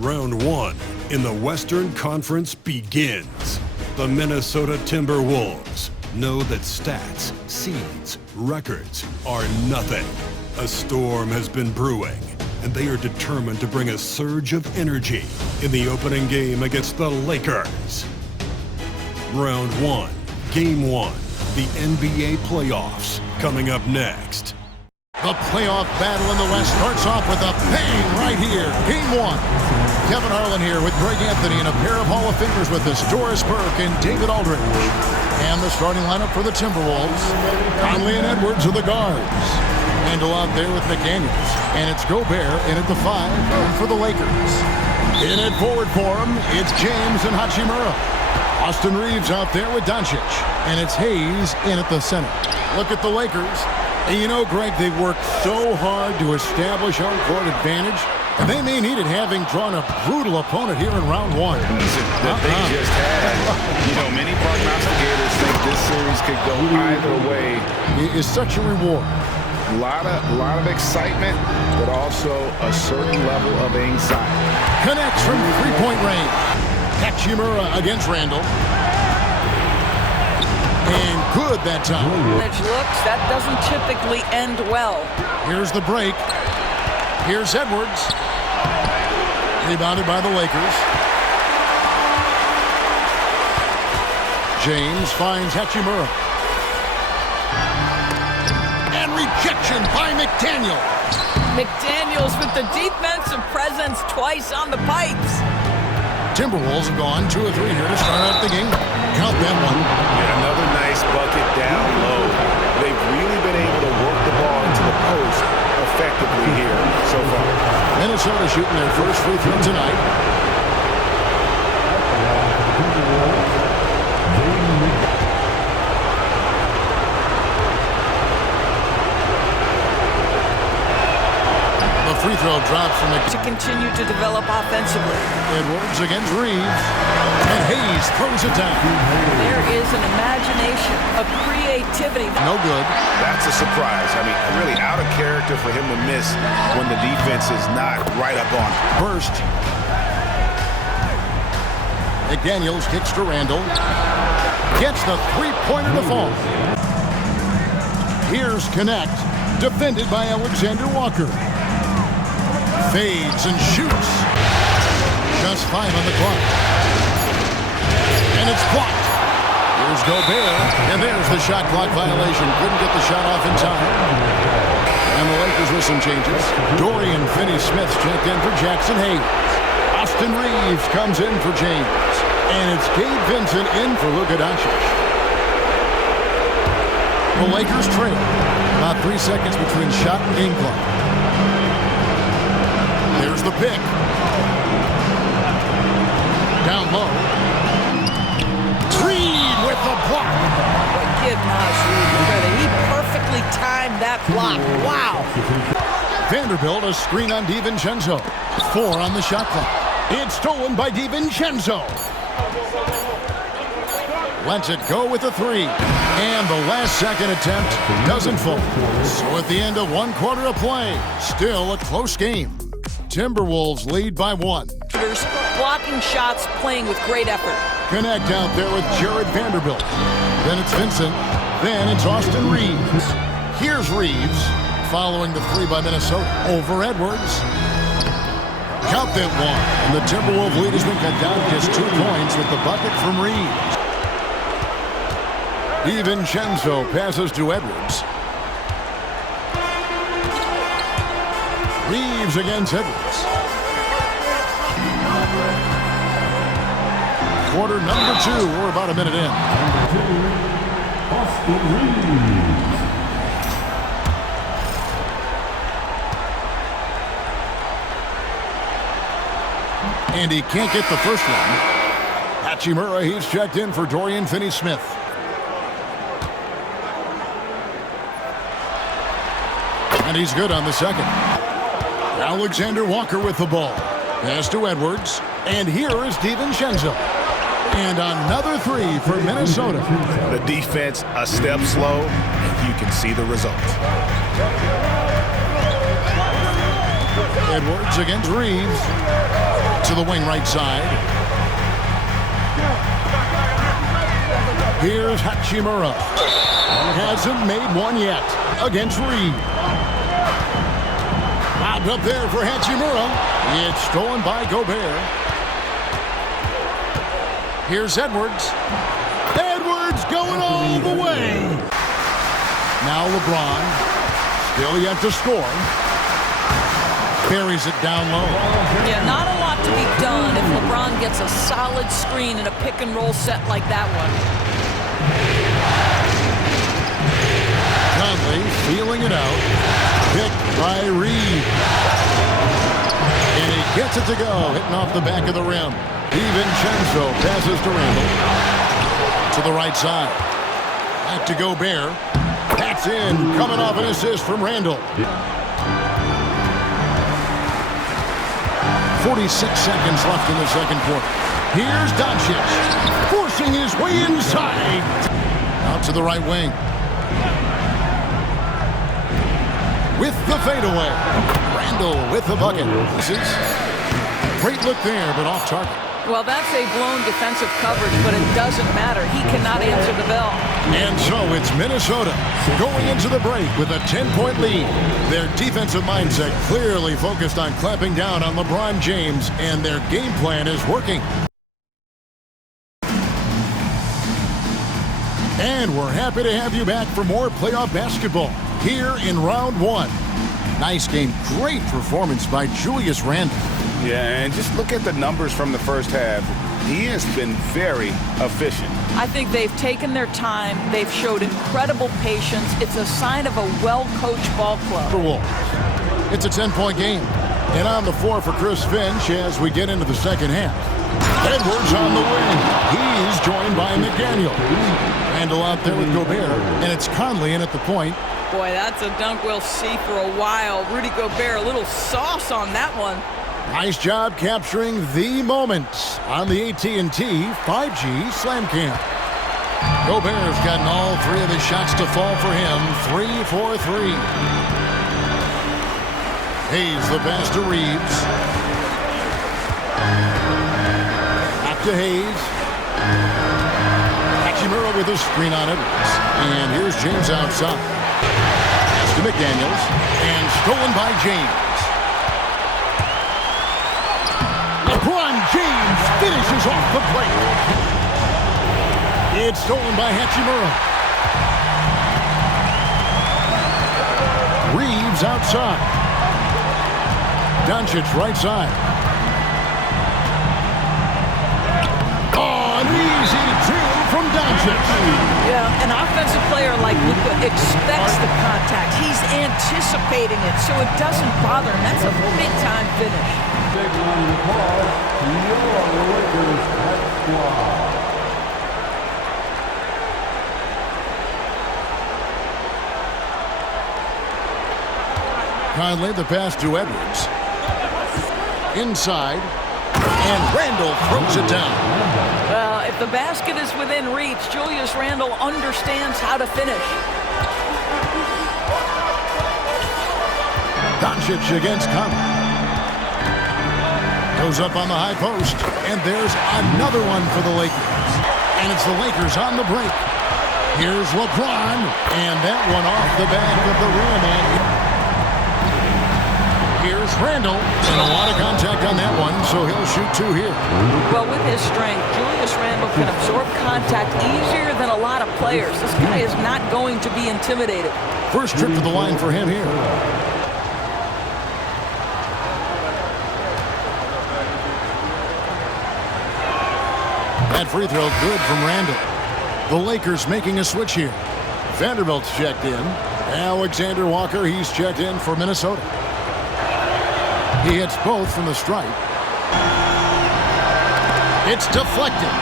Round one in the Western Conference begins. The Minnesota Timberwolves know that stats, seeds, records are nothing. A storm has been brewing, and they are determined to bring a surge of energy in the opening game against the Lakers. Round one, game one, the NBA playoffs coming up next. The playoff battle in the West starts off with a bang right here. Game one. Kevin Harlan here with Greg Anthony and a pair of Hall of Famers with us, Doris Burke and David Aldridge. And the starting lineup for the Timberwolves. Conley and Edwards are the guards. Handle out there with McDaniels. And it's Gobert in at the 5 for the Lakers. In at forward for him, it's James and Hachimura. Austin Reeves out there with Doncic. And it's Hayes in at the center. Look at the Lakers. And you know, Greg, they've worked so hard to establish home court advantage, and they may need it having drawn a brutal opponent here in round one. That they just had. You know, many prognosticators think this series could go either way. It is such a reward. A lot of excitement, but also a certain level of anxiety. Connects from three-point range. Hachimura against Randall. And good that time. Looks, that doesn't typically end well. Here's the break. Here's Edwards. Rebounded by the Lakers. James finds Hachimura. And rejection by McDaniel. McDaniels with the defensive presence twice on the pipes. Timberwolves have gone 2 or 3 here to start out the game. Count that one. Yeah, another nice bucket down low. They've really been able to work the ball into the post effectively here so far. Minnesota shooting their first free throw tonight. The free throw drops from to continue to develop offensively. Edwards against Reeves. And Hayes throws it down. There is an imagination, a creativity. No good. That's a surprise. I mean, really out of character for him to miss when the defense is not right up on him. First. McDaniels kicks to Randall. Gets the three-pointer to fall. Here's Connect. Defended by Alexander Walker. Fades and shoots. Just 5 on the clock. And it's blocked. Here's Gobert. And there's the shot clock violation. Couldn't get the shot off in time. And the Lakers with some changes. Dorian Finney-Smith checked in for Jackson Hayes. Austin Reeves comes in for James. And it's Gabe Vincent in for Luka Doncic. The Lakers trail. About 3 seconds between shot and game clock. There's the pick. Down low. Reed with the block. Give Naz Reid credit. He perfectly timed that block. Wow. Vanderbilt a screen on DiVincenzo. 4 on the shot clock. It's stolen by DiVincenzo. Lets it go with a 3. And the last second attempt doesn't fall. So at the end of 1 quarter of play, still a close game. Timberwolves lead by 1. Blocking shots, playing with great effort. Connect out there with Jared Vanderbilt. Then it's Vincent. Then it's Austin Reeves. Here's Reeves following the 3 by Minnesota. Over Edwards. Count that 1. And the Timberwolves lead has been cut down to just 2 points with the bucket from Reeves. DiVincenzo passes to Edwards. Reeves against Edwards. Quarter number 2. We're about a minute in. Austin Reeves. And he can't get the first one. Hachimura, he's checked in for Dorian Finney-Smith. And he's good on the second. Alexander Walker with the ball. Pass to Edwards. And here is DiVincenzo. And another 3 for Minnesota. The defense a step slow, and you can see the result. Edwards against Reeves. to the wing right side. Here's Hachimura. Hasn't made one yet against Reed. Out up there for Hachimura. It's stolen by Gobert. Here's Edwards. Edwards going all the way. Now LeBron. Still yet to score. Carries it down low. Yeah, not a lot to be done if LeBron gets a solid screen in a pick-and-roll set like that one. Conley feeling it out. Picked by Reed. And he gets it to go. Hitting off the back of the rim. DiVincenzo passes to Randall. To the right side. Back to Gobert. That's in. Coming off an assist from Randall. 46 seconds left in the second quarter. Here's Doncic. Forcing his way inside. Out to the right wing. With the fadeaway. Randall with the bucket. This is a great look there, but off target. Well, that's a blown defensive coverage, but it doesn't matter. He cannot answer the bell. And so it's Minnesota going into the break with a 10-point lead. Their defensive mindset clearly focused on clamping down on LeBron James, and their game plan is working. And we're happy to have you back for more playoff basketball here in round one. Nice game. Great performance by Julius Randle. Yeah, and just look at the numbers from the first half. He has been very efficient. I think they've taken their time. They've showed incredible patience. It's a sign of a well-coached ball club. Wolves. It's a 10-point game. And on the floor for Chris Finch as we get into the second half. Edwards on the wing. He's joined by McDaniel. Randall out there with Gobert. And it's Conley in at the point. Boy, that's a dunk we'll see for a while. Rudy Gobert, a little sauce on that one. Nice job capturing the moment on the AT&T 5G Slam Cam. Gobert's gotten all three of the shots to fall for him. 3 for 3. Hayes the pass to Reeves. Back to Hayes. Hachimura with a screen on Edwards. And here's James outside. Pass to McDaniels. And stolen by James. LeBron James finishes off the plate. It's stolen by Hachimura. Reeves outside. Doncic right side. Oh, an easy two from Doncic. Yeah, an offensive player like Luka expects the contact. He's anticipating it, so it doesn't bother him. That's a big-time finish. Big one to call. You're on the Lakers hot squad. Conley the pass to Edwards. Inside. And Randall throws it down. Well, if the basket is within reach, Julius Randle understands how to finish. Doncic against Conley. Goes up on the high post. And there's another one for the Lakers. And it's the Lakers on the break. Here's LeBron. And that one off the back of the rim. And here's Randall. And a lot of contact on that one, so he'll shoot two here. Well, with his strength, Julius Randle can absorb contact easier than a lot of players. This guy is not going to be intimidated. First trip to the line for him here. That free throw good from Randall. The Lakers making a switch here. Vanderbilt's checked in. Alexander Walker, he's checked in for Minnesota. He hits both from the stripe. It's deflected.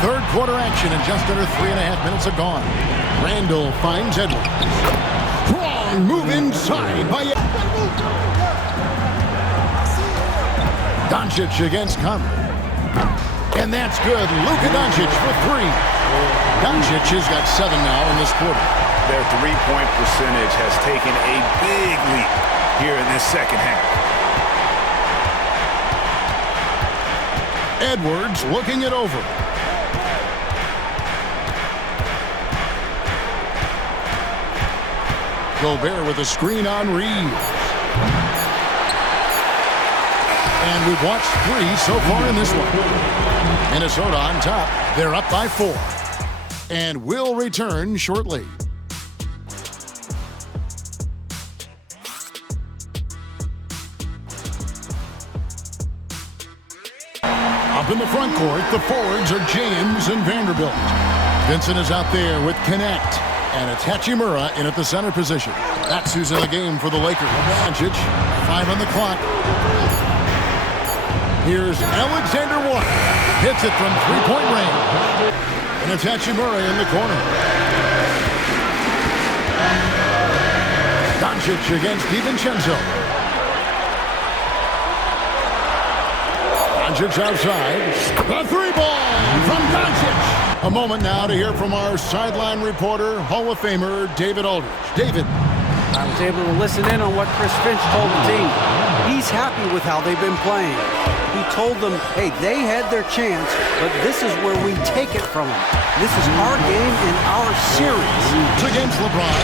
Third quarter action and just under 3.5 minutes are gone. Randall finds Edwards. Strong move inside by Doncic against Conley. And that's good. Luka Doncic for three. Doncic has got 7 now in this quarter. Their three-point percentage has taken a big leap. here in this second half. Edwards looking it over. Gobert with a screen on Reeves. And we've watched 3 so far in this one. Minnesota on top. They're up by 4. And will return shortly. Up in the front court, the forwards are James and Vanderbilt. Vincent is out there with Connect. And it's Hachimura in at the center position. That's who's in the game for the Lakers. Doncic, 5 on the clock. Here's Alexander Wood. Hits it from three-point range. And it's Hachimura in the corner. Doncic against DiVincenzo. Doncic outside. The 3-ball from Doncic. A moment now to hear from our sideline reporter, Hall of Famer David Aldridge. David. I was able to listen in on what Chris Finch told the team. He's happy with how they've been playing. He told them, hey, they had their chance, but this is where we take it from them. This is our game and our series. It's against LeBron.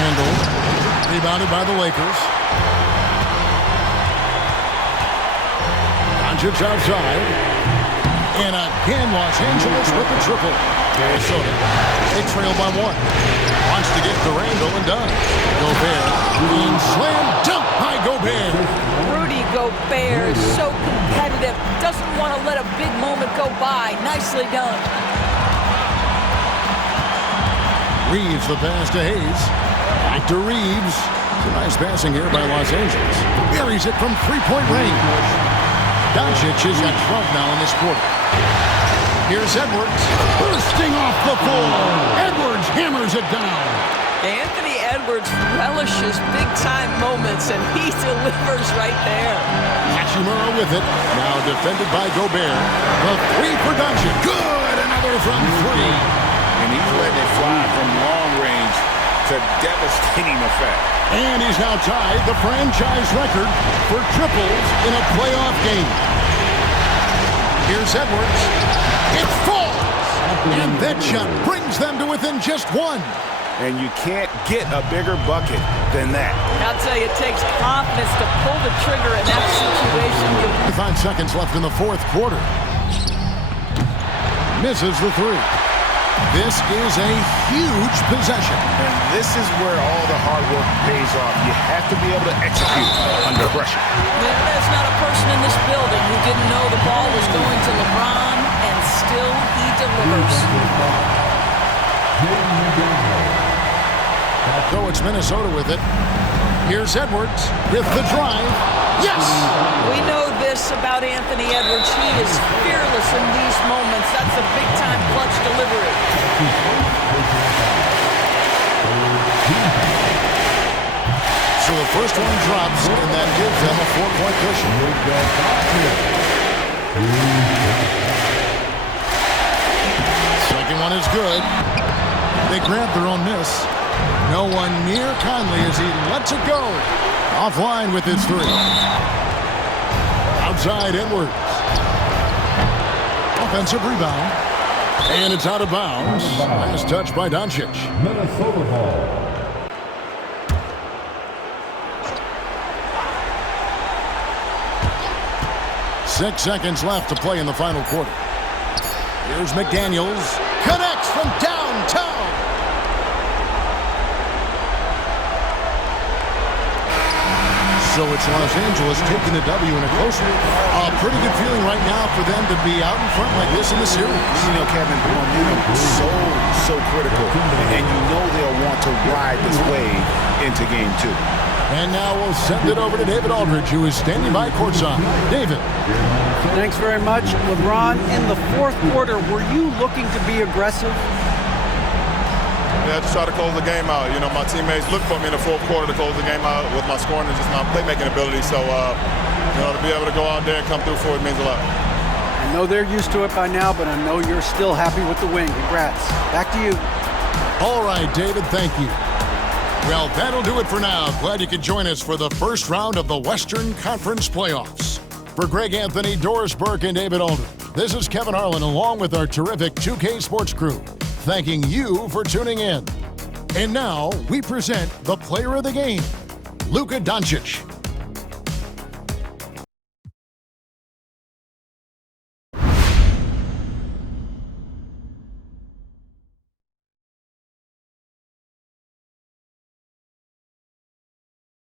Randall. Rebounded by the Lakers. Doncic outside. And again, Los Angeles with the triple. Minnesota, they trail by 1. Wants to get to Randall and does. Gobert being slam dunk by Gobert. Rudy Gobert is so competitive. Doesn't want to let a big moment go by. Nicely done. Reeves the pass to Hayes. Back to Reeves. Some nice passing here by Los Angeles. Buries it from three-point range. Doncic is at 12 now in this quarter. Here's Edwards, bursting off the floor. Edwards hammers it down. Anthony Edwards relishes big-time moments, and he delivers right there. Hachimura with it. Now defended by Gobert. The 3 for Doncic. Good, another from 3. And he's letting it fly from long range to devastating effect. And he's now tied the franchise record for triples in a playoff game. Here's Edwards. It falls! And that shot brings them to within just 1. And you can't get a bigger bucket than that. I'll tell you, it takes confidence to pull the trigger in that situation. 5 seconds left in the fourth quarter. Misses the 3. This is a huge possession. And this is where all the hard work pays off. You have to be able to execute under pressure. There's not a person in this building who didn't know the ball was going to LeBron, and still he delivers. So it's Minnesota with it. Here's Edwards with the drive. Yes! We know this about Anthony Edwards. He is fearless in these moments. That's a big-time clutch delivery. So the first one drops, and that gives them a 4-point cushion. Second one is good. They grab their own miss. No one near Conley as he lets it go. Offline with his 3. Outside Edwards. Offensive rebound. And it's out of bounds. Last touch by Doncic. Minnesota ball. 6 seconds left to play in the final quarter. Here's McDaniels. Connects from downtown. So it's Los Angeles taking the W in a close one. A pretty good feeling right now for them to be out in front like this in the series. You know, Kevin, momentum so critical. And you know they'll want to ride this wave into game 2. And now we'll send it over to David Aldridge, who is standing by courtside. David. Thanks very much. LeBron, in the fourth quarter, were you looking to be aggressive? Yeah, just try to close the game out. You know, my teammates look for me in the fourth quarter to close the game out with my scoring and just my playmaking ability. So, you know, to be able to go out there and come through for it means a lot. I know they're used to it by now, but I know you're still happy with the win. Congrats. Back to you. All right, David, thank you. Well, that'll do it for now. Glad you could join us for the first round of the Western Conference playoffs. For Greg Anthony, Doris Burke, and David Aldridge, this is Kevin Harlan along with our terrific 2K Sports crew, thanking you for tuning in. And now we present the player of the game, Luka Doncic.